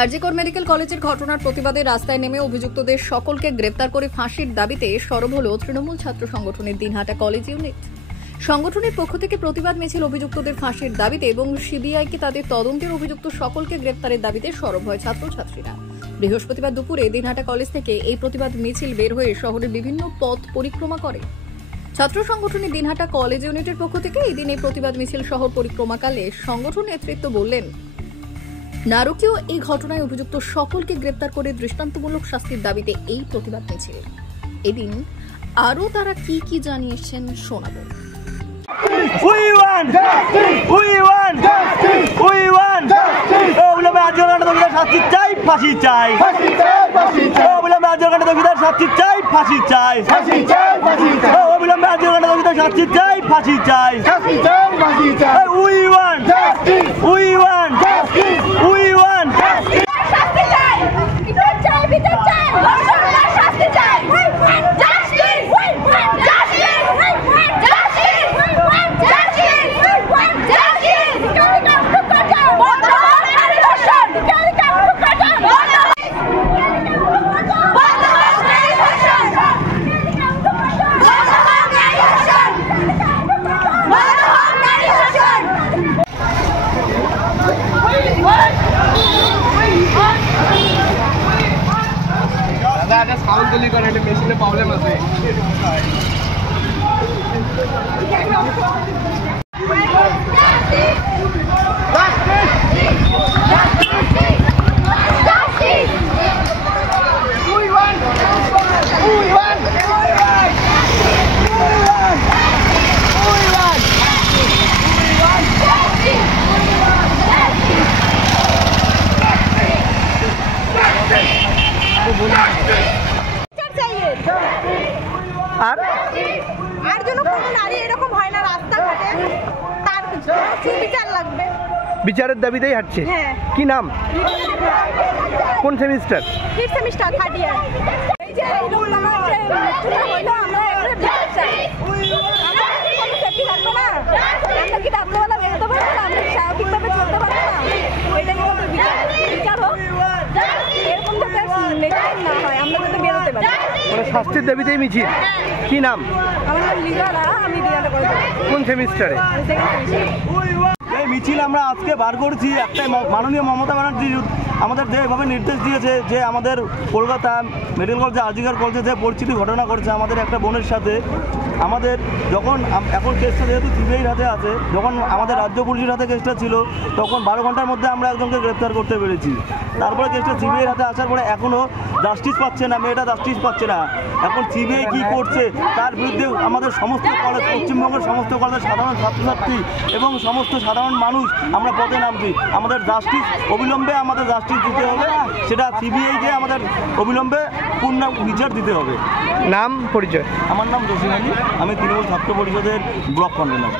RG Kar medical কলেজের ঘটনার প্রতিবাদে রাস্তায় নেমে অভিযুক্তদের সকলকে গ্রেপ্তার করে ফাঁসির দাবিতে সরব হল তৃণমূল ছাত্র সংগঠনের দিনহাটা কলেজ ইউনিট। সংগঠনের পক্ষ থেকে প্রতিবাদ মিছিল অভিযুক্তদের ফাঁসির দাবিতে এবং সিবিআইকে তাদের তদন্তের অভিযুক্ত সকলকে গ্রেপ্তারের দাবিতে সরব হয় ছাত্রছাত্রীরা। বৃহস্পতিবার দুপুরে দিনহাটা কলেজ থেকে এই প্রতিবাদ মিছিল বের হয়ে শহরের বিভিন্ন পথ পরিক্রমা করে। ছাত্র সংগঠনের দিনহাটা কলেজ ইউনিটের পক্ষ থেকে এই দিন এই প্রতিবাদ মিছিল শহর পরিক্রমাকালে সংগঠন নেতৃত্ব বললেন, নারকীয় এই ঘটনায় অভিযুক্ত সকলকে গ্রেপ্তার করে দৃষ্টান্তমূলক শাস্তির দাবিতে এই প্রতিবাদ মিছিল। এদিন আরো তারা কি কি জানিয়েছেন শোনাবো। সাউন্ড করে একটা মেশিনে প্রবলেম আছে। আর যেন কোনো নারী এরকম হয় না রাস্তাঘাটে, তার বিচার লাগবে। বিচারের দাবিতেই হাঁটছে। কি নাম? কোন সেমিস্টার? 3rd সেমিস্টার 3rd ইয়ার। এই যে এই লোকটা হচ্ছে মৃত্যুটা হইলো, আমরা এবারে বিচার চাই। আমরা কোনো সেফটি থাকবো না, আমরা কি রাত্রেবেলা বেরোতে পারবো না, আমরা স্বাভাবিকভাবে চলতে পারবো না। ওইটাই আমাদের বিচার হোক, এরকম যাতে নেক্সট না হয়, আমরা যাতে বেরোতে পারি। মানে শাস্তির দাবিতেই মিছিল। কি নাম? আমার নাম লিজারা, আমি দিনাটা করে। কোন সেমিস্টারে? এই মিছিল আমরা আজকে বার করছি একটাই, মাননীয় মমতা ব্যানার্জি আমাদের যেভাবে নির্দেশ দিয়েছে যে আমাদের কলকাতা মেডিকেল কলেজে আরজিকর কলেজে যে পরিস্থিতি ঘটনা করছে আমাদের একটা বোনের সাথে, আমাদের যখন এখন কেসটা যেহেতু সিবিআইর হাতে আছে, যখন আমাদের রাজ্য পুলিশের হাতে কেসটা ছিল তখন 12 ঘন্টার মধ্যে আমরা একজনকে গ্রেপ্তার করতে পেরেছি। তারপরে কেসটা সিবিআইর হাতে আসার পরে এখনও জাস্টিস পাচ্ছে না, মেয়েটা জাস্টিস পাচ্ছে না। এখন সিবিআই কী করছে তার বিরুদ্ধে আমাদের সমস্ত কলেজ, পশ্চিমবঙ্গের সমস্ত কলেজের সাধারণ ছাত্রছাত্রী এবং সমস্ত সাধারণ মানুষ আমরা পথে নামছি। আমাদের জাস্টিস অবিলম্বে আমাদের জাস্টিস দিতে হবে, সেটা সিবিআইকে আমাদের অবিলম্বে পূর্ণ বিচার দিতে হবে। নাম পরিচয়? আমার নাম জসিম আলী, আমি তৃণমূল ছাত্র পরিষদের ব্লক কনভেনর।